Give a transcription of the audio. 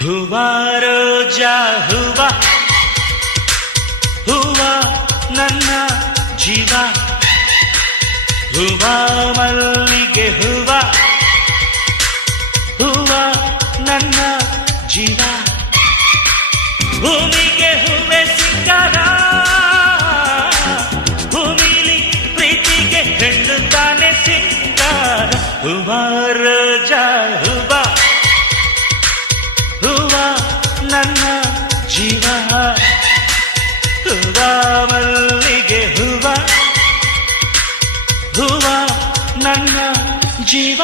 ಹೂವ ರೋಜಾ ಹೂವ ಹೂವ ನನ್ನ ಜೀವ ಹೂವ ಮಲ್ಲಿಗೆ ಹೂವ ಹೂವ ನನ್ನ ಜೀವ ಭೂಮಿಗೆ ಹೂವೆ ಸಿಕ್ಕಾರ ಭೂಮಿಲಿ ಪ್ರೀತಿಗೆ ಹೆಣ್ಣು ತಾನೆ ಸಿಂಗಾರ ಹೂವ ರೋಜಾ ಹೂವ ಹೂವ ನನ್ನ ಜೀವ ಹೂವ ಮಲ್ಲಿಗೆ ಹೂವ ಹೂವ ನನ್ನ ಜೀವ